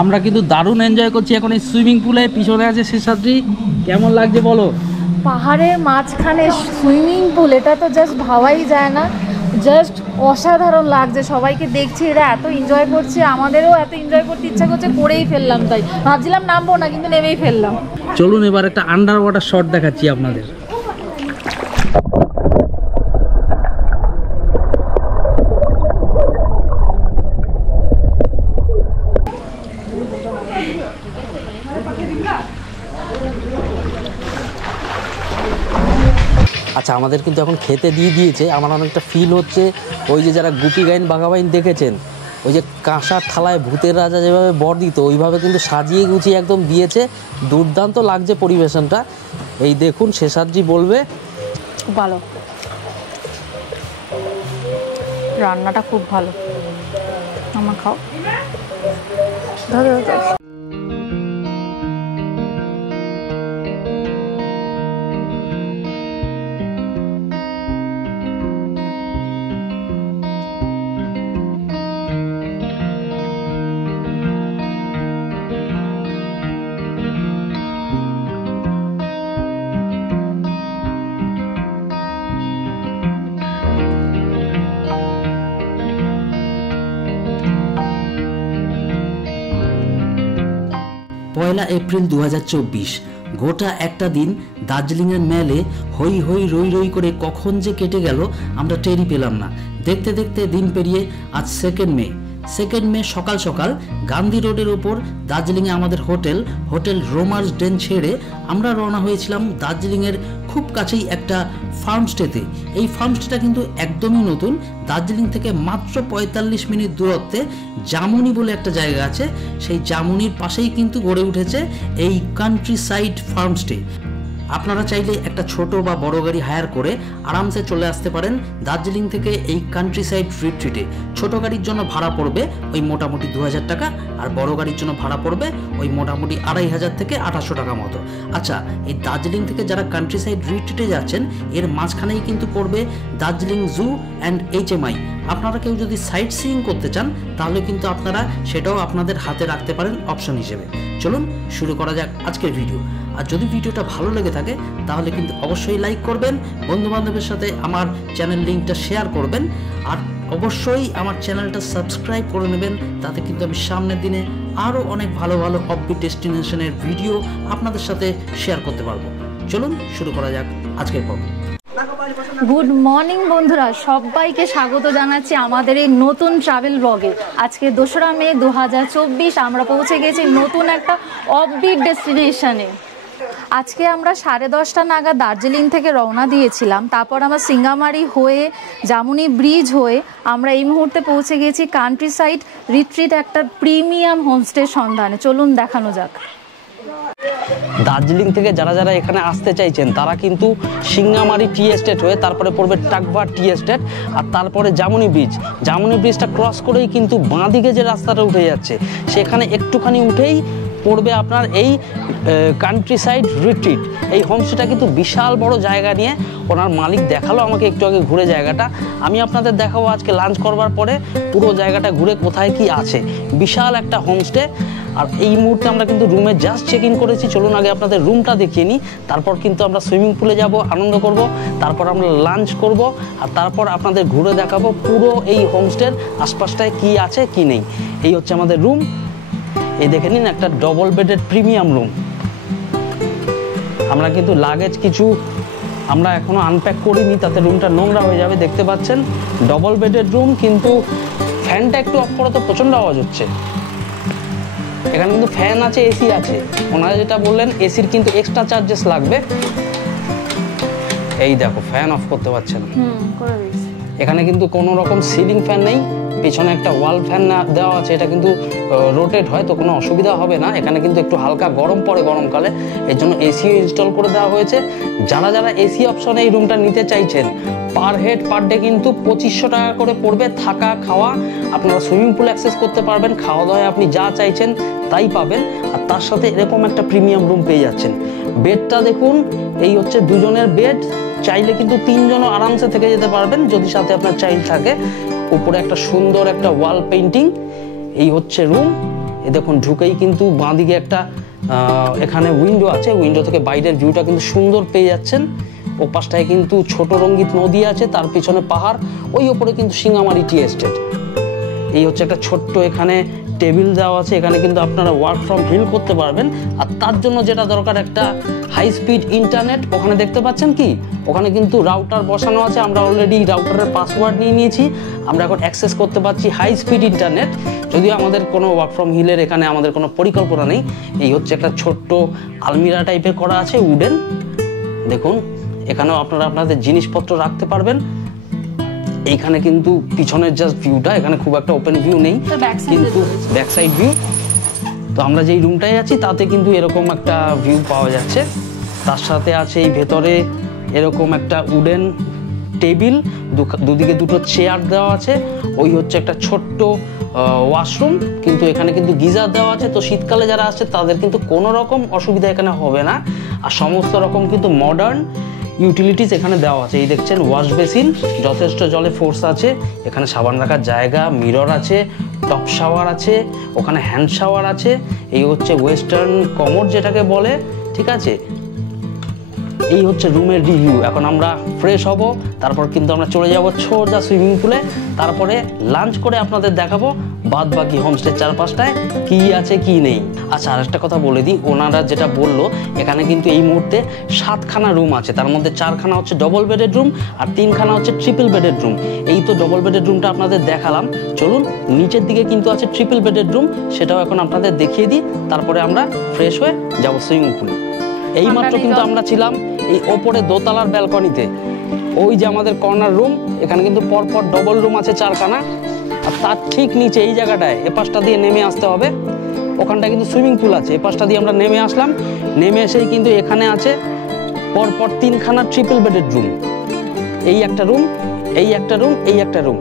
আমরা কিন্তু দারুণ এনজয় করছি এখন এই সুইমিং পুলে। পিছনে আছে শেষাদ্রি, কেমন লাগছে বলো? পাহাড়ের মাঝখানে সুইমিং পুল, এটা তো জাস্ট ভাবাই যায় না, জাস্ট অসাধারণ লাগছে। সবাইকে দেখছি এরা এত এনজয় করছে, আমাদেরও এত এনজয় করতে ইচ্ছা করছে, করেই ফেললাম। তাই ভাবছিলাম নামবো না, কিন্তু নেমেই ফেললাম। চলুন এবার একটা আন্ডার ওয়াটার শট দেখাচ্ছি আপনাদের। আচ্ছা, আমাদের কিন্তু এখন খেতে দিয়ে দিয়েছে। আমার অনেকটা ফিল হচ্ছে ওই যে যারা গুপি গাইন বাঘা বাইন দেখেছেন, ওই যে কাঁসার থালায় ভূতের রাজা যেভাবে বর দিত, ওইভাবে কিন্তু সাজিয়ে গুছিয়ে একদম দিয়েছে। দুর্দান্ত লাগছে পরিবেশনটা। এই দেখুন, শেষাদ্রি বলবে খুব ভালো, রান্নাটা খুব ভালো। আমার খাও, ধরো ধরো। পয়লা এপ্রিল 2024, গোটা একটা দিন দার্জিলিংয়ের মেলে হই হই রই রই করে কখন যে কেটে গেল আমরা টেরই পেলাম না। দেখতে দেখতে দিন পেরিয়ে আজ 2 মে সকাল সকাল গান্ধী রোডের ওপর দার্জিলিংয়ে আমাদের হোটেল রোমার্স ডেন ছেড়ে আমরা রওনা হয়েছিলাম দার্জিলিংয়ের খুব কাছেই একটা ফার্মস্টেতে। এই ফার্মস্টেটা কিন্তু একদমই নতুন, দার্জিলিং থেকে মাত্র 45 মিনিট দূরত্বে জামুনি বলে একটা জায়গা আছে, সেই জামুনির পাশেই কিন্তু গড়ে উঠেছে এই কান্ট্রি সাইড ফার্মস্টে। আপনারা চাইলে একটা ছোট বা বড় গাড়ি হায়ার করে আরামসে চলে আসতে পারেন দার্জিলিং থেকে এই কান্ট্রি সাইড রিট্রিটে। ছোট গাড়ির জন্য ভাড়া পড়বে ওই মোটামুটি 2000 টাকা, আর বড় গাড়ির জন্য ভাড়া পড়বে ওই মোটামুটি 2500 থেকে 2800 টাকা মতো। আচ্ছা, এই দার্জিলিং থেকে যারা কান্ট্রি সাইড রিট্রিটে যাচ্ছেন, এর মাঝখানেই কিন্তু পড়বে দার্জিলিং জু অ্যান্ড HMI। আপনারা কেউ যদি সাইট সিইং করতে চান তাহলে কিন্তু আপনারা সেটাও আপনাদের হাতে রাখতে পারেন অপশন হিসেবে। চলুন শুরু করা যাক আজকের ভিডিও। আর যদি ভিডিওটা ভালো লেগে থাকে তাহলে কিন্তু অবশ্যই লাইক করবেন, বন্ধুবান্ধবের সাথে আমার চ্যানেল লিঙ্কটা শেয়ার করবেন, আর অবশ্যই আমার চ্যানেলটা সাবস্ক্রাইব করে নেবেন। তাতে কিন্তু আমি সামনের দিনে আরও অনেক ভালো ভালো অফবিট ডেস্টিনেশনের ভিডিও আপনাদের সাথে শেয়ার করতে পারবো। চলুন শুরু করা যাক আজকের পর্ব। গুড মর্নিং বন্ধুরা, সবাইকে স্বাগত জানাচ্ছি আমাদের এই নতুন ট্রাভেল ব্লগে। আজকে 2রা মে 2024 আমরা পৌঁছে গেছি নতুন একটা অফবিট ডেস্টিনেশনে। আজকে আমরা 10:30 নাগাদ দার্জিলিং থেকে রওনা দিয়েছিলাম। তারপর আমরা সিঙ্গামারি হয়ে জামুনি ব্রিজ হয়ে আমরা এই মুহূর্তে পৌঁছে গেছি কান্ট্রি সাইড রিট্রিট, একটা প্রিমিয়াম হোমস্টের সন্ধানে। চলুন দেখানো যাক। দার্জিলিং থেকে যারা যারা এখানে আসতে চাইছেন তারা কিন্তু সিঙ্গামারি টি এস্টেট হয়ে তারপরে পড়বে টাকবা টি এস্টেট, আর তারপরে জামুনি ব্রিজটা ক্রস করেই কিন্তু বাঁ দিকে যে রাস্তাটা উঠে যাচ্ছে সেখানে একটুখানি উঠেই পড়বে আপনার এই কান্ট্রি সাইড রিট্রিট। এই হোমস্টেটা কিন্তু বিশাল বড় জায়গা নিয়ে, ওনার মালিক দেখালো আমাকে একটু আগে ঘুরে জায়গাটা। আমি আপনাদের দেখাবো আজকে লাঞ্চ করবার পরে পুরো জায়গাটা ঘুরে কোথায় কি আছে। বিশাল একটা হোমস্টে। আর এই মুহূর্তে আমরা কিন্তু রুমে জাস্ট চেক ইন করেছি। চলুন আগে আপনাদের রুমটা দেখিয়ে নিই, তারপর কিন্তু আমরা সুইমিং পুলে যাব, আনন্দ করব, তারপর আমরা লাঞ্চ করব, আর তারপর আপনাদের ঘুরে দেখাবো পুরো এই হোমস্টের আশপাশটায় কি আছে কি নেই। এই হচ্ছে আমাদের রুম। এই দেখে নিন, একটা ডবল বেডেড প্রিমিয়াম রুম। আমরা কিন্তু লাগেজ কিছু আমরা এখনো আনপ্যাক করিনি, তাতে রুমটা নোংরা হয়ে যাবে। দেখতে পাচ্ছেন ডবল বেডেড রুম, কিন্তু ফ্যানটা একটু অফ করো তো, প্রচণ্ড আওয়াজ হচ্ছে। এখানে কিন্তু ফ্যান আছে, এসি আছে। ওনারা যেটা বললেন এসির কিন্তু এক্সট্রা চার্জেস লাগবে। এই দেখো, ফ্যান অফ করতে পারছেন। এখানে কিন্তু কোনো রকম সিলিং ফ্যান নেই, পেছনে একটা ওয়াল ফ্যান দেওয়া আছে, এটা কিন্তু রোটেট হয়, তো কোনো অসুবিধা হবে না। এখানে কিন্তু একটু হালকা গরম পড়ে গরমকালে, এর জন্য এসিও ইনস্টল করে দেওয়া হয়েছে। যারা যারা এসি অপশনে এই রুমটা নিতে চাইছেন, পার হেড পার ডে কিন্তু 2500 টাকা করে পড়বে থাকা খাওয়া। আপনারা সুইমিং পুল অ্যাক্সেস করতে পারবেন, খাওয়া দাওয়ায় আপনি যা চাইছেন তাই পাবেন, আর তার সাথে এরকম একটা প্রিমিয়াম রুম পেয়ে যাচ্ছেন। বেডটা দেখুন, এই হচ্ছে 2 জনের বেড। চাইলে কিন্তু 3 জনও আরামসে থেকে যেতে পারবেন যদি সাথে আপনার চাইল্ড থাকে। উপরে একটা সুন্দর একটা ওয়াল পেইন্টিং। এই হচ্ছে রুম। এ দেখুন ঢুকেই কিন্তু বাঁদিকে একটা এখানে উইন্ডো আছে, উইন্ডো থেকে বাইরের ভিউটা কিন্তু সুন্দর পেয়ে যাচ্ছেন। ও পাশটায় কিন্তু ছোট রঙ্গিত নদী আছে, তার পিছনে পাহাড়, ওই ওপরে কিন্তু সিঙ্গামারি টি এস্টেট। এই হচ্ছে একটা ছোট্ট এখানে টেবিল দেওয়া আছে, এখানে কিন্তু আপনারা ওয়ার্ক ফ্রম হিল করতে পারবেন। আর তার জন্য যেটা দরকার একটা হাই স্পিড ইন্টারনেট। ওখানে দেখতে পাচ্ছেন কি, ওখানে কিন্তু রাউটার বসানো আছে, আমরা অলরেডি রাউটারের পাসওয়ার্ড নিয়ে নিয়েছি, আমরা এখন অ্যাক্সেস করতে পারছি হাই স্পিড ইন্টারনেট। যদিও আমাদের কোনো ওয়ার্ক ফ্রম হিলের এখানে আমাদের কোনো পরিকল্পনা নেই। এই হচ্ছে একটা ছোট্ট আলমিরা টাইপের করা আছে উডেন, দেখুন এখানেও আপনারা আপনাদের জিনিসপত্র রাখতে পারবেন। এইখানে কিন্তু পিছনের জাস্ট ভিউটা, এখানে খুব একটা ওপেন ভিউ নেই, কিন্তু ব্যাক সাইড ভিউ। তো আমরা যেই রুমটায় আছি তাতে কিন্তু এরকম একটা ভিউ পাওয়া যাচ্ছে। তার সাথে আছে এই ভেতরে এরকম একটা উডেন টেবিল, দুদিকে দুটো চেয়ার দেওয়া আছে। ওই হচ্ছে একটা ছোট্ট ওয়াশরুম, কিন্তু এখানে কিন্তু গিজার দেওয়া আছে। তো শীতকালে যারা আসছে তাদের কিন্তু কোনো রকম অসুবিধা এখানে হবে না। আর সমস্ত রকম কিন্তু মডার্ন ইউটিলিটিস এখানে দেওয়া আছে। এই দেখছেন ওয়াশ বেসিন, যথেষ্ট জলে ফোর্স আছে, এখানে সাবান রাখার জায়গা, মিরর আছে, টপ শাওয়ার আছে, ওখানে হ্যান্ড শাওয়ার আছে। এই হচ্ছে ওয়েস্টার্ন কমোড যেটাকে বলে, ঠিক আছে। এই হচ্ছে রুমের রিভিউ। এখন আমরা ফ্রেশ হব, তারপর কিন্তু আমরা চলে যাব সোজা সুইমিং পুলে, তারপরে লাঞ্চ করে আপনাদের দেখাবো বাদ বাকি হোমস্টের চারপাশটায় কি আছে কি নেই। আচ্ছা, আরেকটা কথা বলে দিই, ওনারা যেটা বললো এখানে কিন্তু এই মুহূর্তে 7খানা রুম আছে, তার মধ্যে 4খানা হচ্ছে ডবল বেডেড রুম আর 3খানা হচ্ছে ট্রিপল বেডেড রুম। এই তো ডবল বেডেড রুমটা আপনাদের দেখালাম, চলুন নিচের দিকে কিন্তু আছে ট্রিপল বেডেড রুম, সেটাও এখন আপনাদের দেখিয়ে দিই, তারপরে আমরা ফ্রেশ হয়ে যাব সুইমিং পুলে। এইমাত্র কিন্তু আমরা ছিলাম এই ওপরে দোতলার ব্যালকনিতে, ওই যে আমাদের কর্নার রুম, এখানে কিন্তু পরপর ডবল রুম আছে 4খানা। আর তার ঠিক নিচে এই জায়গাটায় এপাশটা দিয়ে নেমে আসতে হবে, ওখানটায় কিন্তু সুইমিং পুল আছে। এপাশটা দিয়ে আমরা নেমে আসলাম, নেমে এসেই কিন্তু এখানে আছে পরপর 3খানা ট্রিপল বেডেড রুম। এই একটা রুম, এই একটা রুম, এই একটা রুম।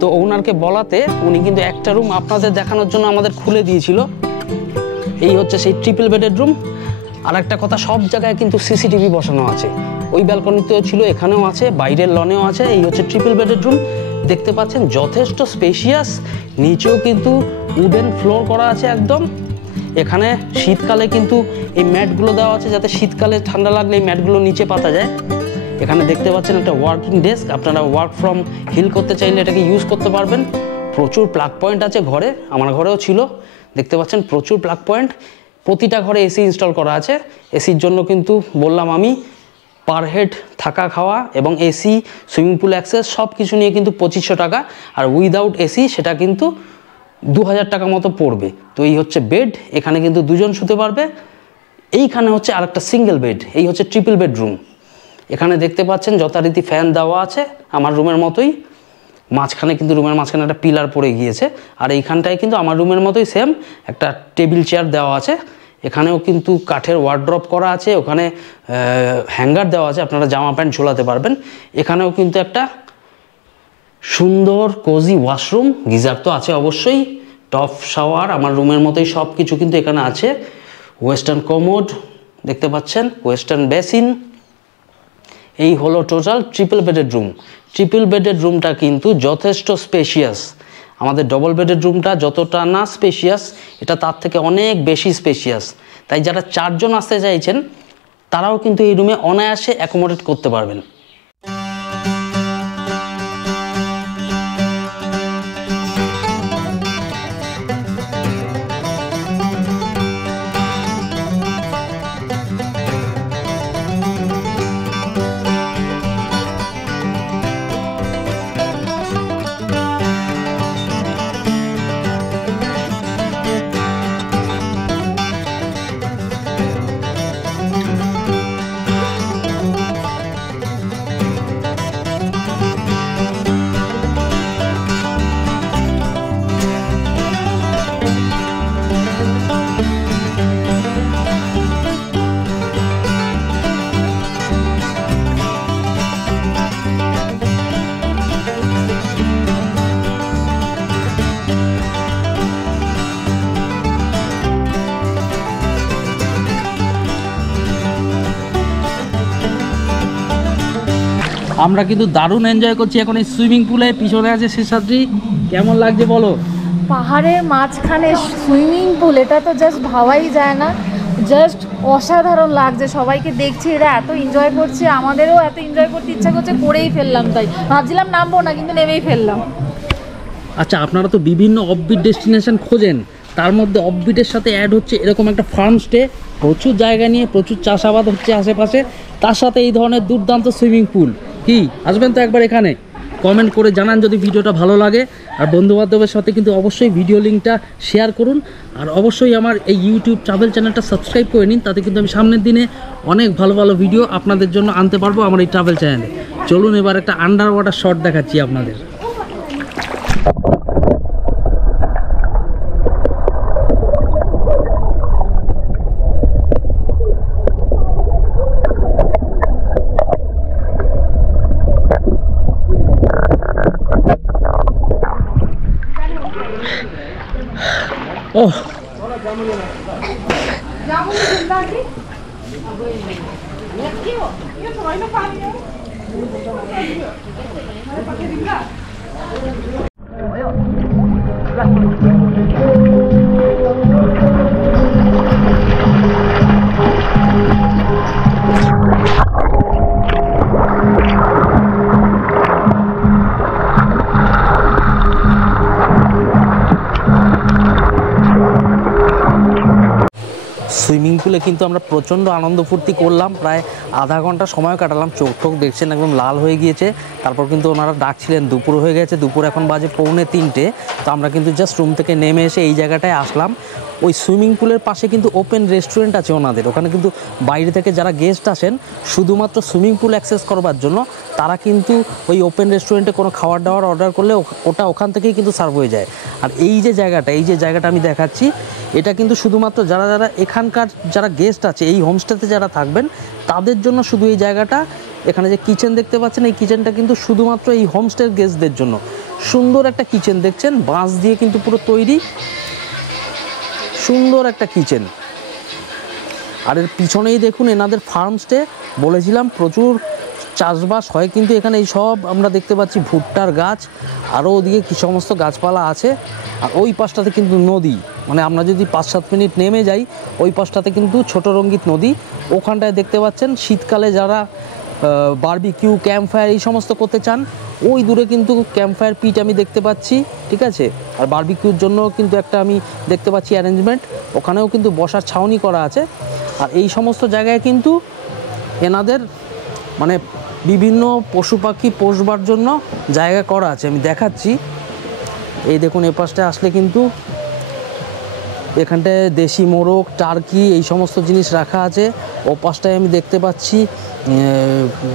তো ওনারকে বলাতে উনি কিন্তু একটা রুম আপনাদের দেখানোর জন্য আমাদের খুলে দিয়েছিল। এই হচ্ছে সেই ট্রিপল বেডেড রুম। আর একটা কথা, সব জায়গায় কিন্তু সিসিটিভি বসানো আছে, ওই ব্যালকনিতেও ছিল, এখানেও আছে, বাইরের লনেও আছে। এই হচ্ছে ট্রিপল বেডেড রুম, দেখতে পাচ্ছেন যথেষ্ট স্পেশিয়াস, নিচেও কিন্তু উডেন ফ্লোর করা আছে একদম। এখানে শীতকালে কিন্তু এই ম্যাটগুলো দেওয়া আছে, যাতে শীতকালে ঠান্ডা লাগলে এই ম্যাটগুলো নিচে পাতা যায়। এখানে দেখতে পাচ্ছেন একটা ওয়ার্কিং ডেস্ক, আপনারা ওয়ার্ক ফ্রম হিল করতে চাইলে এটাকে ইউজ করতে পারবেন। প্রচুর প্লাগ পয়েন্ট আছে ঘরে, আমার ঘরেও ছিল, দেখতে পাচ্ছেন প্রচুর প্লাগ পয়েন্ট। প্রতিটা ঘরে এসি ইনস্টল করা আছে। এসির জন্য কিন্তু বললাম আমি পার হেড থাকা খাওয়া এবং এসি, সুইমিং পুল অ্যাক্সেস সব কিছু নিয়ে কিন্তু 2500 টাকা, আর উইদাউট এসি সেটা কিন্তু 2000 টাকা মতো পড়বে। তো এই হচ্ছে বেড, এখানে কিন্তু দুজন শুতে পারবে। এইখানে হচ্ছে আরেকটা সিঙ্গেল বেড, এই হচ্ছে ট্রিপল বেডরুম। এখানে দেখতে পাচ্ছেন যথারীতি ফ্যান দেওয়া আছে আমার রুমের মতোই, মাঝখানে কিন্তু রুমের মাঝখানে একটা পিলার পড়ে গিয়েছে। আর এইখানটায় কিন্তু আমার রুমের মতোই সেম একটা টেবিল চেয়ার দেওয়া আছে। এখানেও কিন্তু কাঠের ওয়ার্ড্রপ করা আছে, ওখানে হ্যাঙ্গার দেওয়া আছে, আপনারা জামা প্যান্ট ঝোলাতে পারবেন। এখানেও কিন্তু একটা সুন্দর কোজি ওয়াশরুম, গিজার তো আছে অবশ্যই, টপ শাওয়ার আমার রুমের মতোই সব কিছু কিন্তু এখানে আছে। ওয়েস্টার্ন কমোড দেখতে পাচ্ছেন, ওয়েস্টার্ন বেসিন। এই হলো total triple bedded room. Triple bedded রুমটা কিন্তু যথেষ্ট স্পেশিয়াস। আমাদের ডবল বেডেড রুমটা যতটা না স্পেশিয়াস, এটা তার থেকে অনেক বেশি স্পেশিয়াস। তাই যারা 4 জন আসতে চাইছেন তারাও কিন্তু এই রুমে অনায়াসে অ্যাকোমোডেট করতে পারবেন। আমরা কিন্তু দারুণ এনজয় করছি এখন এই সুইমিং পুলে। পিছনে আছে শেষাদ্রি, কেমন লাগছে বলো? পাহাড়ের মাঝখানে সুইমিং পুল, এটা তো জাস্ট ভাবাই যায় না, জাস্ট অসাধারণ লাগছে। সবাইকে দেখছি এরা এত এনজয় করছে, আমাদেরও এত এনজয় করতে ইচ্ছা করছে, করেই ফেললাম। তাই ভাবছিলাম নামবো না, কিন্তু নেমেই ফেললাম। আচ্ছা, আপনারা তো বিভিন্ন অফবিট ডেস্টিনেশন খোঁজেন, তার মধ্যে অফবিটের সাথে অ্যাড হচ্ছে এরকম একটা ফার্ম স্টে, প্রচুর জায়গা নিয়ে প্রচুর চাষাবাদ হচ্ছে আশেপাশে, তার সাথে এই ধরনের দুর্দান্ত সুইমিং পুল। কি আসবেন তো একবার এখানে? কমেন্ট করে জানান যদি ভিডিওটা ভালো লাগে, আর বন্ধুবান্ধবের সাথে কিন্তু অবশ্যই ভিডিও লিঙ্কটা শেয়ার করুন, আর অবশ্যই আমার এই ইউটিউব ট্রাভেল চ্যানেলটা সাবস্ক্রাইব করে নিন, তাতে কিন্তু আমি সামনের দিনে অনেক ভালো ভালো ভিডিও আপনাদের জন্য আনতে পারবো আমার এই ট্রাভেল চ্যানেলে। চলুন এবার একটা আন্ডার ওয়াটার শট দেখাচ্ছি আপনাদের। ও সুইমিং পুলে কিন্তু আমরা প্রচণ্ড আনন্দ ফুর্তি করলাম, প্রায় আধা ঘন্টা সময় কাটালাম। চোখ টোক দেখছেন একদম লাল হয়ে গিয়েছে। তারপর কিন্তু ওনারা ডাকছিলেন, দুপুর হয়ে গেছে, দুপুর এখন বাজে 2:45। তো আমরা কিন্তু জাস্ট রুম থেকে নেমে এসে এই জায়গাটায় আসলাম। ওই সুইমিং পুলের পাশে কিন্তু ওপেন রেস্টুরেন্ট আছে ওনাদের, ওখানে কিন্তু বাইরে থেকে যারা গেস্ট আসেন শুধুমাত্র সুইমিং পুল অ্যাক্সেস করবার জন্য, তারা কিন্তু ওই ওপেন রেস্টুরেন্টে কোনো খাবার দাবার অর্ডার করলে ওটা ওখান থেকেই কিন্তু সার্ভ হয়ে যায়। আর এই যে জায়গাটা আমি দেখাচ্ছি, এটা কিন্তু শুধুমাত্র যারা যারা এখানকার যারা গেস্ট আছে, এই হোমস্টেতে যারা থাকবেন তাদের জন্য শুধু এই জায়গাটা। এখানে যে কিচেন দেখতে পাচ্ছেন, এই কিচেনটা কিন্তু শুধুমাত্র এই হোমস্টের গেস্টদের জন্য। সুন্দর একটা কিচেন দেখছেন, বাঁশ দিয়ে কিন্তু পুরো তৈরি, সুন্দর একটা কিচেন। আর এর পিছনেই দেখুন এনাদের ফার্ম স্টে। বলেছিলাম প্রচুর চাষবাস হয় কিন্তু এখানে। এই সব আমরা দেখতে পাচ্ছি ভুট্টার গাছ, আরও ওদিকে কী সমস্ত গাছপালা আছে। আর ওই পাশটাতে কিন্তু নদী, মানে আমরা যদি 5-7 মিনিট নেমে যাই, ওই পাশটাতে কিন্তু ছোট রঙ্গিত নদী। ওখানটায় দেখতে পাচ্ছেন শীতকালে যারা বারবিকিউ, ক্যাম্প ফায়ার এই সমস্ত করতে চান, ওই দূরে কিন্তু ক্যাম্প ফায়ার পিট আমি দেখতে পাচ্ছি, ঠিক আছে। আর বারবিকিউর জন্য কিন্তু একটা আমি দেখতে পাচ্ছি অ্যারেঞ্জমেন্ট, ওখানেও কিন্তু বসার ছাউনি করা আছে। আর এই সমস্ত জায়গায় কিন্তু এনাদের মানে বিভিন্ন পশু পাখি পোষবার জন্য জায়গা করা আছে, আমি দেখাচ্ছি। এই দেখুন এ পাশটায় আসলে কিন্তু এখানটায় দেশি মোরগ, টার্কি এই সমস্ত জিনিস রাখা আছে। ও পাশটায় আমি দেখতে পাচ্ছি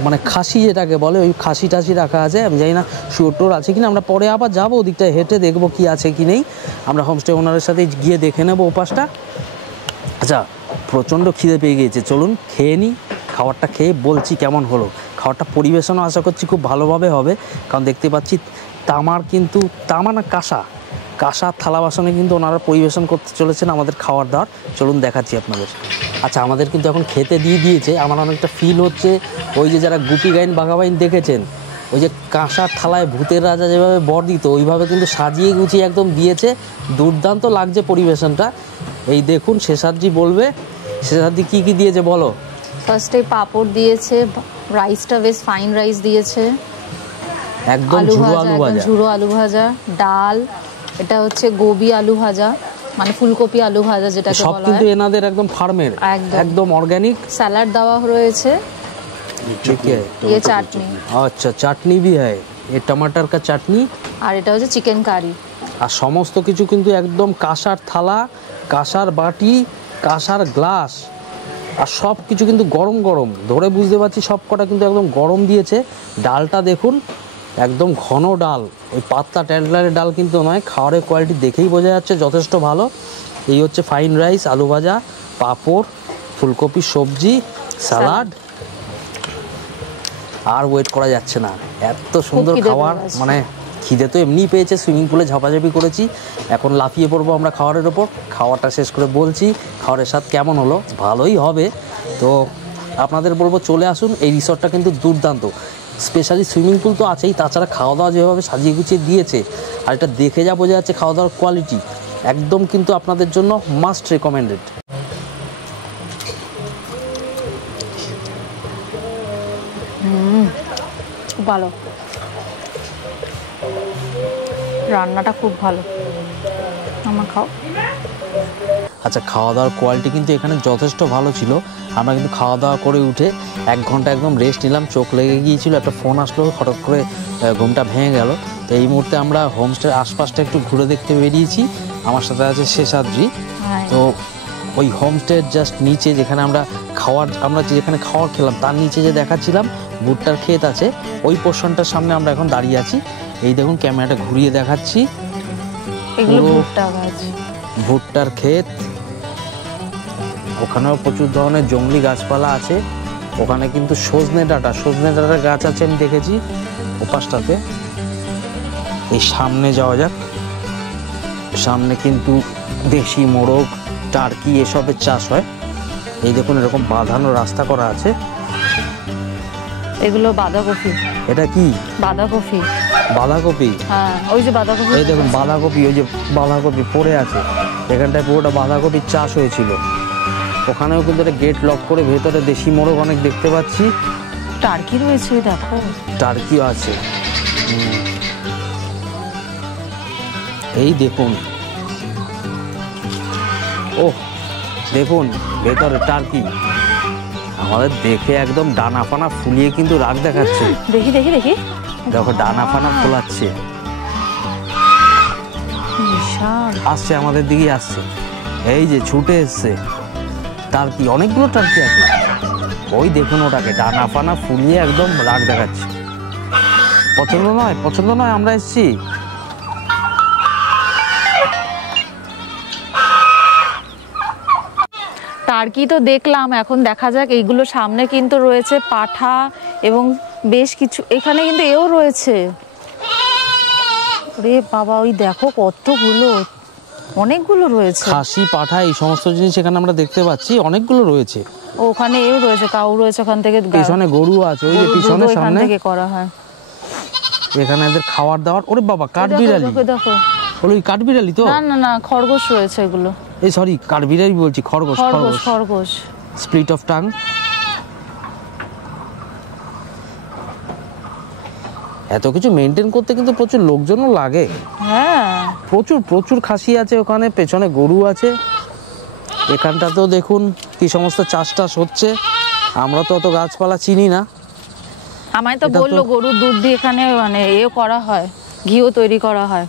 মানে খাসি যেটাকে বলে, ওই খাসি টাসি রাখা আছে। আমি জানি না শুয়োর টোর আছে কিনা, আমরা পরে আবার যাবো ওদিকটায় হেঁটে দেখবো কি আছে কি নেই। আমরা হোমস্টে ওনারের সাথে গিয়ে দেখে নেবো ও পাশটা। আচ্ছা, প্রচণ্ড খিদে পেয়ে গিয়েছে, চলুন খেয়ে নিই। খাবারটা খেয়ে বলছি কেমন হলো। খাবারটা পরিবেশনও আশা করছি খুব ভালোভাবে হবে, কারণ দেখতে পাচ্ছি তামার কিন্তু তামা না কাঁসার থালা বাসনে কিন্তু ওনারা পরিবেশন করতে চলেছেন আমাদের খাবার দাবার। চলুন দেখাচ্ছি আপনাদের। আচ্ছা, আমাদের কিন্তু এখন খেতে দিয়ে দিয়েছে। আমার অনেকটা ফিল হচ্ছে ওই যে যারা গুপি গাইন বাঘাবাইন দেখেছেন, ওই যে কাঁসার থালায় ভূতের রাজা যেভাবে বর দিত, ওইভাবে কিন্তু সাজিয়ে গুছিয়ে একদম দিয়েছে। দুর্দান্ত লাগছে পরিবেশনটা। এই দেখুন শেষাদ্রি বলবে, শেষাদ্রি কী কী দিয়েছে বলো। ফার্স্টে পাঁপড় দিয়েছে, রাইসটা বেশ ফাইন রাইস দিয়েছে, একদম ঝুড়ো আলু ভাজা, ডাল, এটা হচ্ছে গোবি আলু ভাজা, মানে ফুলকপি আলু ভাজা যেটাকে বলা হয়, সব কিন্তু এনাদের একদম ফার্মের, একদম অর্গানিক। স্যালাড দেওয়া রয়েছে, ये চাটনি, আচ্ছা চাটনি भी है, ये टमाटर का চাটনি, আর এটা হচ্ছে চিকেন কারি। আর সমস্ত কিছু কিন্তু একদম কাঁসার থালা, কাঁসার বাটি, কাঁসার গ্লাস, আর সব কিছু কিন্তু গরম গরম ধরে বুঝতে পারছি সব কটা কিন্তু একদম গরম দিয়েছে। ডালটা দেখুন একদম ঘন ডাল, ওই পাতলা ট্যান্ডলারের ডাল কিন্তু নয়। খাবারের কোয়ালিটি দেখেই বোঝা যাচ্ছে যথেষ্ট ভালো। এই হচ্ছে ফাইন রাইস, আলু ভাজা, পাঁপড়, ফুলকপি সবজি, স্যালাড। আর ওয়েট করা যাচ্ছে না, এত সুন্দর খাবার, মানে খিদে তো এমনিই পেয়েছে। সুইমিং পুলে ঝাপাঝাপি করেছি, এখন লাফিয়ে পড়বো আমরা খাবারের ওপর। খাওয়াটা শেষ করে বলছি খাবারের স্বাদ কেমন হলো। ভালোই হবে। তো আপনাদের বলবো চলে আসুন, এই রিসর্টটা কিন্তু দুর্দান্ত। স্পেশালি সুইমিং পুল তো আছেই, তাছাড়া খাওয়া দাওয়া যেভাবে সাজিয়ে গুছিয়ে দিয়েছে আর এটা দেখে যা বোঝা যাচ্ছে খাওয়া দাওয়ার কোয়ালিটি একদম কিন্তু আপনাদের জন্য মাস্ট রেকমেন্ডেড। ভালো, রান্নাটা খুব ভালো। আমার খাও। আচ্ছা, খাওয়া দাওয়ার কোয়ালিটি কিন্তু এখানে যথেষ্ট ভালো ছিল। আমরা কিন্তু খাওয়া দাওয়া করে উঠে 1 ঘন্টা একদম রেস্ট নিলাম, চোখ লেগে গিয়েছিল, একটা ফোন আসলো, হঠাৎ করে ঘুমটা ভেঙে গেল। তো এই মুহূর্তে আমরা হোমস্টের আশপাশটা একটু ঘুরে দেখতে বেরিয়েছি। আমার সাথে আছে শেষাদ্রি। তো ওই হোমস্টের জাস্ট নিচে যেখানে আমরা যেখানে খাওয়ার খেলাম তার নিচে যে দেখাচ্ছিলাম ভুট্টার ক্ষেত আছে, ওই পোর্শনটার সামনে আমরা এখন দাঁড়িয়ে আছি। এই দেখুন ক্যামেরাটা ঘুরিয়ে দেখাচ্ছি, এগুলো ভুট্টা গাছ, ভুট্টার ক্ষেত। ওখানেও প্রচুর ধরনের জঙ্গলি গাছপালা আছে। ওখানে কিন্তু সজনে ডাঁটার গাছ আছে, আমি দেখেছি ওপাশটাতে। এই সামনে যাওয়া যাক, সামনে কিন্তু দেশি মোরগ, টার্কি এসবের চাষ হয়। এই দেখুন এরকম বাঁধানো রাস্তা করা আছে। এগুলো বাঁধাকপি। এটা কি? বাঁধাকপি। বাঁধাকপি? হ্যাঁ, ওই যে বাঁধাকপি। এই দেখুন বাঁধাকপি, ওই যে বাঁধাকপি পড়ে আছে। এখানটায় পুরোটা বাঁধাকপির চাষ হয়েছিল। ওখানেও কিন্তু একটা গেট লক করে ভেতরে দেশি মোরগ অনেক দেখতে পাচ্ছি। টার্কি রয়েছে, দেখো টার্কিও আছে। এই দেখুন, ওহ দেখুন ভেতরে টার্কি। আমাদের দেখে একদম ডানা ফানা ফুলিয়ে কিন্তু রাগ দেখাচ্ছে। দেখি দেখি দেখি, দেখো ডানা ফানা ফোলাচ্ছে, আসছে আমাদের দিকে আসছে। এই যে ছুটে এসছে টার্কি, অনেকগুলো টার্কি আছে। ওই দেখুন ওটাকে ডানা ফানা ফুলিয়ে একদম রাগ দেখাচ্ছে। পছন্দ নয়, আমরা এসছি। টার্কি তো দেখলাম, এখন দেখা যাক এইগুলো। সামনে কিন্তু রয়েছে পাঠা এবং বেশ কিছু, এখানে কিন্তু এও রয়েছে। রে বাবা, ওই দেখো কতগুলো, অনেকগুলো রয়েছে। খাসি, পাঠা এই সমস্ত জিনিস এখানে আমরা দেখতে পাচ্ছি, অনেকগুলো রয়েছে। ওখানে এও রয়েছে, কাউ রয়েছে, ওখান থেকে পিছনে গরু আছে, ওই যে পিছনে সামনে থেকে করা হয়। এখানে এদের খাবার দাবার। ওরে বাবা, কাঠবিড়ালি। দেখো, ওই কাঠবিড়ালি তো? না, খরগোশ রয়েছে এগুলো। এই সরি, কাঠবিড়ালি বলছি, খরগোশ। Split of tongue. এত কিছু মেনটেন করতে কিন্তু প্রচুর লোকজনও লাগে। হ্যাঁ, প্রচুর খাসি আছে ওখানে, পেছনে গরু আছে। এখানটাতেও দেখুন কি সমস্ত চাষ হচ্ছে। আমরা তো অত গাছপালা চিনি না। আমায় তো বললো গরুর দুধ দিয়ে এখানে মানে এও করা হয়, ঘিও তৈরি করা হয়।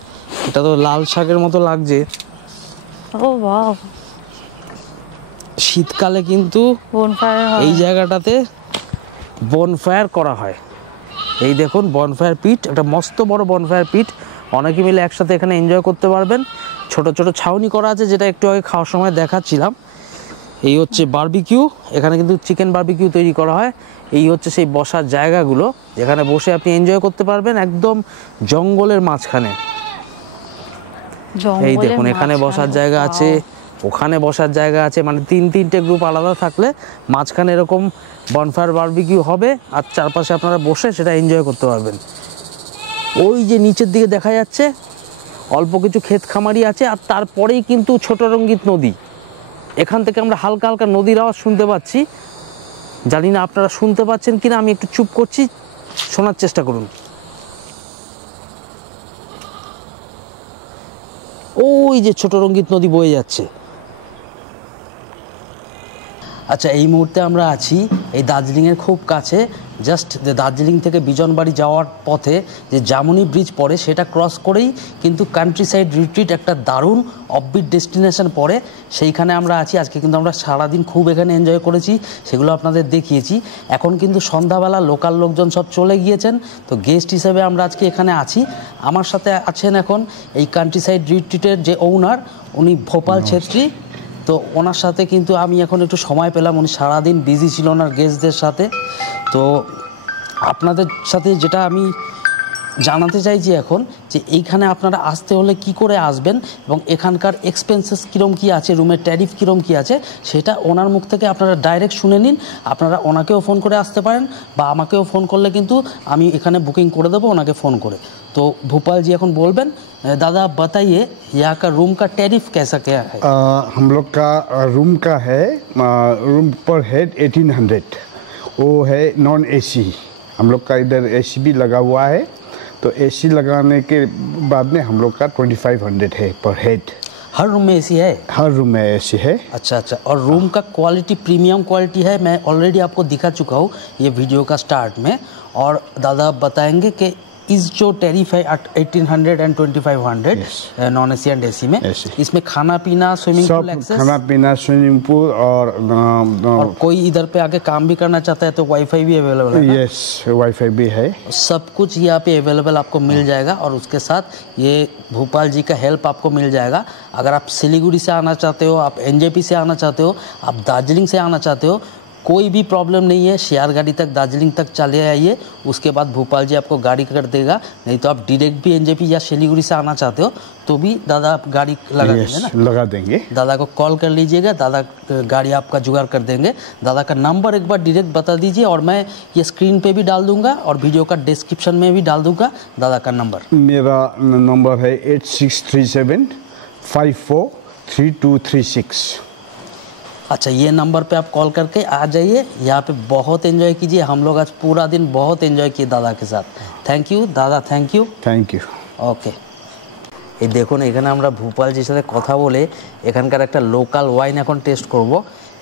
এটা তো লাল শাকের মতো লাগছে। ও বাহ, শীতকালে কিন্তু এই জায়গাটাতে বনফায়ার করা হয়। এই দেখুন বনফায়ার পিট, একটা মস্ত বড় বনফায়ার পিট। অনেকে মিলে একসাথে এখানে এনজয় করতে পারবেন। ছোট ছোট ছাউনি করা আছে, যেটা একটু আগে খাওয়ার সময় দেখাচ্ছিলাম। এই হচ্ছে বারবিকিউ, এখানে কিন্তু চিকেন বারবিকিউ তৈরি করা হয়। এই হচ্ছে সেই বসার জায়গাগুলো, যেখানে বসে আপনি এনজয় করতে পারবেন একদম জঙ্গলের মাঝখানে। এই দেখুন এখানে বসার জায়গা আছে, ওখানে বসার জায়গা আছে, মানে 3-3টে গ্রুপ আলাদা থাকলে মাঝখানে এরকম বনফায়ার বারবিকিউ হবে, আর চারপাশে আপনারা বসে সেটা এনজয় করতে পারবেন। ওই যে নিচের দিকে দেখা যাচ্ছে অল্প কিছু ক্ষেত খামারি আছে, আর তারপরেই কিন্তু ছোট রঙ্গিত নদী। এখান থেকে আমরা হালকা হালকা নদীর আওয়াজ শুনতে পাচ্ছি। জানি না আপনারা শুনতে পাচ্ছেন কিনা, আমি একটু চুপ করছি, শোনার চেষ্টা করুন। ওই যে ছোট রঙ্গিত নদী বয়ে যাচ্ছে। আচ্ছা, এই মুহূর্তে আমরা আছি এই দার্জিলিংয়ের খুব কাছে, জাস্ট দার্জিলিং থেকে বিজনবাড়ি যাওয়ার পথে যে জামুনি ব্রিজ পড়ে সেটা ক্রস করেই কিন্তু কান্ট্রি সাইড রিট্রিট, একটা দারুণ অফবিট ডেস্টিনেশন পড়ে, সেইখানে আমরা আছি। আজকে কিন্তু আমরা সারাদিন খুব এখানে এনজয় করেছি, সেগুলো আপনাদের দেখিয়েছি। এখন কিন্তু সন্ধ্যাবেলা লোকাল লোকজন সব চলে গিয়েছেন, তো গেস্ট হিসেবে আমরা আজকে এখানে আছি। আমার সাথে আছেন এখন এই কান্ট্রি সাইড রিট্রিটের যে ওনার, উনি ভোপাল ছেত্রী। তো ওনার সাথে কিন্তু আমি এখন একটু সময় পেলাম, উনি সারাদিন বিজি ছিল ওনার গেস্টদের সাথে। তো আপনাদের সাথে যেটা আমি জানাতে চাইছি এখন যে এইখানে আপনারা আসতে হলে কি করে আসবেন এবং এখানকার এক্সপেন্সেস কীরকম কী আছে, রুমের ট্যারিফ কীরকম কী আছে, সেটা ওনার মুখ থেকে আপনারা ডাইরেক্ট শুনে নিন। আপনারা ওনাকেও ফোন করে আসতে পারেন বা আমাকেও ফোন করলে কিন্তু আমি এখানে বুকিং করে দেবো ওনাকে ফোন করে। तो भोपाल जी এখন বলবেন दादा आप बताइए यहाँ का रूम का टैरिफ कैसा क्या है? हम लोग का रूम का है रूम पर हेड 1800, वो है नॉन एसी। हम लोग का इधर एसी भी लगा हुआ है, तो एसी लगाने के बाद में हम लोग का 2500 है पर हेड। हर रूम में एसी है? हर रूम में एसी है। अच्छा अच्छा। और रूम का क्वालिटी प्रीमियम क्वालिटी है, मैं ऑलरेडी आपको दिखा चुका हूँ ये वीडियो का स्टार्ट में। और दादा आप बताएंगे कि इस जो टैरिफ है 1800 and 2500 non AC and AC में, इसमें खाना पीना, स्विमिंग पूल एक्सेस, खाना पीना, स्विमिंग पूल और कोई इधर पे आके काम भी करना चाहता है तो वाईफाई भी अवेलेबल है? यस, वाईफाई भी है। सब कुछ यहाँ पे अवेलेबल आपको मिल जाएगा और उसके साथ ये भोपाल जी का हेल्प आपको मिल जाएगा। अगर आप सिलीगुड़ी से आना चाहते हो, आप एनजेपी से आना चाहते हो, आप दार्जिलिंग से आना चाहते हो, कोई भी प्रॉब्लम नहीं है। शेयर गाड़ी तक दार्जिलिंग तक चले आइए, उसके बाद भोपाल जी आपको गाड़ी कर देगा। नहीं तो आप डायरेक्ट भी एनजेपी या सिलीगुड़ी से आना चाहते हो तो भी दादा आप गाड़ी लगा देंगे ना? लगा देंगे। दादा को कॉल कर लीजिएगा, दादा गाड़ी आपका जुगाड़ कर देंगे। दादा का नंबर एक बार डायरेक्ट बता दीजिए और मैं ये स्क्रीन पे भी डाल दूंगा और वीडियो का डिस्क्रिप्शन में भी डाल दूंगा दादा का नंबर। मेरा नंबर है 8637543236। अच्छा, ये नंबर पे आप कॉल करके आ जाइए। यहाँ पे बहुत एंजॉय कीजिए। हम लोग आज पूरा दिन बहुत एंजॉय किए दादा के साथ। थैंक यू दादा, thank you. Thank you. Okay, এই দেখুন এখানে আমরা ভোপালজির সাথে কথা বলে এখানকার একটা লোকাল ওয়াইন এখন টেস্ট করব।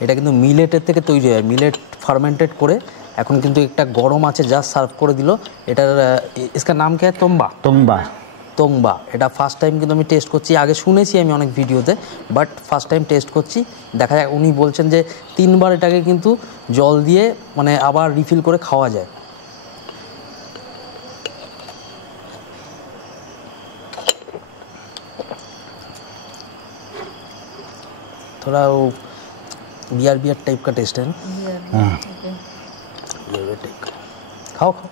এটা কিন্তু মিলেটের থেকে তৈরি হয়, মিলেট ফার্মেন্টেড করে। এখন কিন্তু একটা গরম আছে, জাস্ট সার্ভ করে দিল। এটার इसका नाम क्या है? তোংবা। তোংবা। তোংবা এটা ফার্স্ট টাইম কিন্তু আমি টেস্ট করছি। আগে শুনেছি আমি অনেক ভিডিওতে, বাট ফার্স্ট টাইম টেস্ট করছি। দেখা যাক। উনি বলছেন যে 3 বার এটাকে কিন্তু জল দিয়ে মানে আবার রিফিল করে খাওয়া যায়। थोड़ा वो बियर टाइप का टेस्ट है ना? हाँ। बियर टाइप का। खाओ खाओ।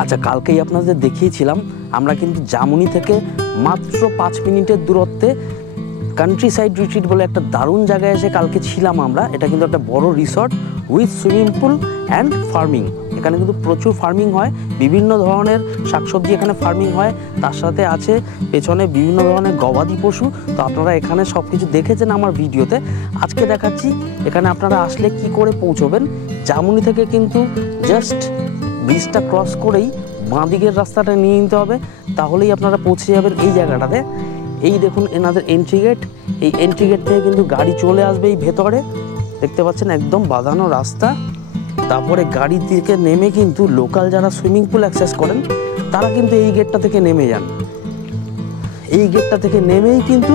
আচ্ছা, কালকেই আপনাদের দেখিয়েছিলাম আমরা কিন্তু জামুনি থেকে মাত্র 5 মিনিটের দূরত্বে কান্ট্রি সাইড রিট্রিট বলে একটা দারুণ জায়গায় এসে কালকে ছিলাম আমরা। এটা কিন্তু একটা বড় resort with swimming pool and farming. এখানে কিন্তু প্রচুর ফার্মিং হয়, বিভিন্ন ধরনের শাকসবজি এখানে ফার্মিং হয়। তার সাথে আছে পেছনে বিভিন্ন ধরনের গবাদি পশু। তো আপনারা এখানে সব কিছু দেখেছেন আমার ভিডিওতে। আজকে দেখাচ্ছি এখানে আপনারা আসলে কি করে পৌঁছবেন। জামুনি থেকে কিন্তু জাস্ট ব্রিজটা ক্রস করেই বাঁ দিকের রাস্তাটা নিয়ে নিতে হবে, তাহলেই আপনারা পৌঁছে যাবেন এই জায়গাটাতে। এই দেখুন এনাদের এন্ট্রি গেট। এই এন্ট্রি গেট থেকে কিন্তু গাড়ি চলে আসবে এই ভেতরে, দেখতে পাচ্ছেন একদম বাঁধানো রাস্তা। তারপরে গাড়ি থেকে নেমে কিন্তু লোকাল যারা সুইমিং পুল অ্যাক্সেস করেন তারা কিন্তু এই গেটটা থেকে নেমে যান। এই গেটটা থেকে নেমেই কিন্তু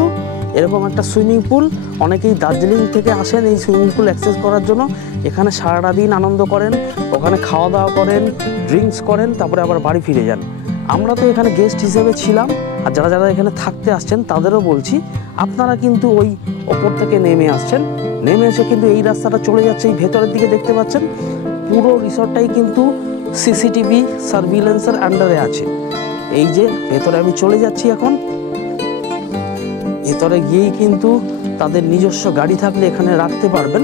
এরকম একটা সুইমিং পুল, অনেকেই দার্জিলিং থেকে আসেন এই সুইমিং পুল অ্যাক্সেস করার জন্য। এখানে সারাটা দিন আনন্দ করেন, ওখানে খাওয়া দাওয়া করেন, ড্রিঙ্কস করেন, তারপরে আবার বাড়ি ফিরে যান। আমরা তো এখানে গেস্ট হিসেবে ছিলাম, আর যারা যারা এখানে থাকতে আসছেন তাদেরও বলছি আপনারা কিন্তু ওই ওপর থেকে নেমে আসছেন। নেমে এসে কিন্তু এই রাস্তাটা চলে যাচ্ছে এই ভেতরের দিকে, দেখতে পাচ্ছেন পুরো রিসর্টটাই কিন্তু সিসিটিভি সার্ভিলেন্সের আন্ডারে আছে। এই যে ভেতরে আমি চলে যাচ্ছি এখন। ভেতরে গিয়েই কিন্তু তাদের নিজস্ব গাড়ি থাকলে এখানে রাখতে পারবেন।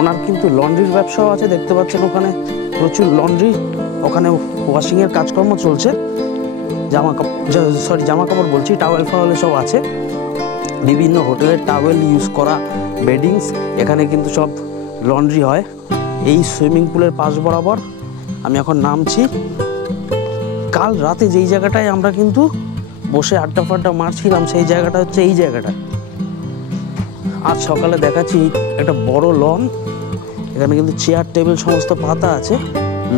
ওনার কিন্তু লন্ড্রির ব্যবসাও আছে, দেখতে পাচ্ছেন ওখানে প্রচুর লন্ড্রি, ওখানে ওয়াশিংয়ের কাজকর্ম চলছে। জামা কাপড় বলছি, টাওয়েল ফাওয়েল সব আছে। বিভিন্ন হোটেলের টাওয়েল ইউজ করা, বেডিংস, এখানে কিন্তু সব লন্ড্রি হয়। এই সুইমিং পুলের পাশ বরাবর আমি এখন নামছি। কাল রাতে যেই জায়গাটায় আমরা কিন্তু বসে আড্ডা ফাড্ডা মারছিলাম সেই জায়গাটা হচ্ছে এই জায়গাটা। আজ সকালে দেখাচ্ছি একটা বড় লন, এখানে কিন্তু চেয়ার টেবিল সমস্ত পাতা আছে।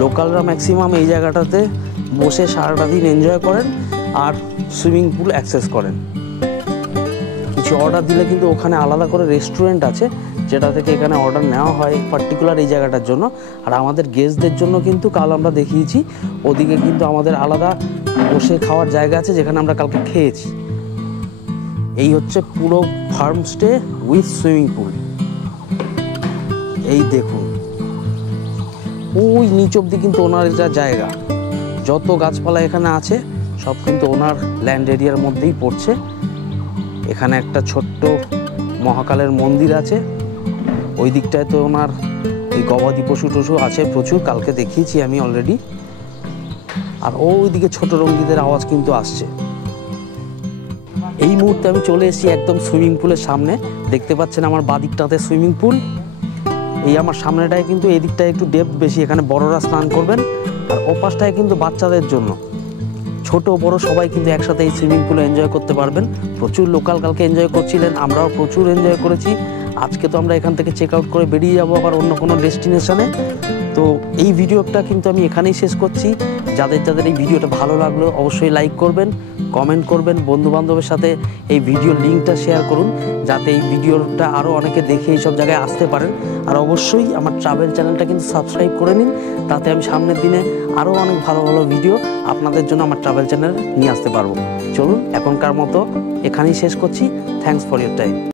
লোকালরা ম্যাক্সিমাম এই জায়গাটাতে বসে সারাটা দিন এনজয় করেন আর সুইমিং পুল অ্যাক্সেস করেন। কিছু অর্ডার দিলে কিন্তু ওখানে আলাদা করে রেস্টুরেন্ট আছে যেটা থেকে এখানে অর্ডার নেওয়া হয় পার্টিকুলার এই জায়গাটার জন্য। আর আমাদের গেস্টদের জন্য কিন্তু কাল আমরা দেখিয়েছি ওদিকে কিন্তু আমাদের আলাদা বসে খাওয়ার জায়গা আছে যেখানে আমরা কালকে খেয়েছি। এই হচ্ছে পুরো ফার্মস্টে উইথ সুইমিং পুল। এই দেখুন, ওই নিচ অব্দি কিন্তু ওনার যা জায়গা, যত গাছপালা এখানে আছে সব কিন্তু ওনার ল্যান্ড এরিয়ার মধ্যেই পড়ছে। এখানে একটা ছোট্ট মহাকালের মন্দির আছে, ওই দিকটায় তো ওনার ওই গবাদি পশু টশু আছে প্রচুর, কালকে দেখিয়েছি আমি অলরেডি। আর ওইদিকে ছোট রঙ্গিদের আওয়াজ কিন্তু আসছে। এই মুহূর্তে আমি চলে এসেছি একদম সুইমিং পুলের সামনে। দেখতে পাচ্ছেন আমার বাদিকটাতে সুইমিং পুল, এই আমার সামনেটায় কিন্তু এই দিকটায় একটু ডেপথ বেশি, এখানে বড়রা স্নান করবেন। আর ওপাশটায় কিন্তু বাচ্চাদের জন্য, ছোট বড় সবাই কিন্তু একসাথে এই সুইমিং পুলে এনজয় করতে পারবেন। প্রচুর লোকাল কালকে এনজয় করছিলেন, আমরাও প্রচুর এনজয় করেছি। আজকে তো আমরা এখান থেকে চেক আউট করে বেরিয়ে যাবো আবার অন্য কোনো ডেস্টিনেশনে। তো এই ভিডিওটা কিন্তু আমি এখানেই শেষ করছি। যাদের যাদের এই ভিডিওটা ভালো লাগলো অবশ্যই লাইক করবেন, কমেন্ট করবেন, বন্ধুবান্ধবের সাথে এই ভিডিওর লিঙ্কটা শেয়ার করুন, যাতে এই ভিডিওটা আরও অনেকে দেখে এইসব জায়গায় আসতে পারেন। আর অবশ্যই আমার ট্রাভেল চ্যানেলটা কিন্তু সাবস্ক্রাইব করে নিন, তাতে আমি সামনের দিনে আরও অনেক ভালো ভালো ভিডিও আপনাদের জন্য আমার ট্রাভেল চ্যানেলে নিয়ে আসতে পারবো। চলুন এখনকার মতো এখানেই শেষ করছি। Thanks for your time.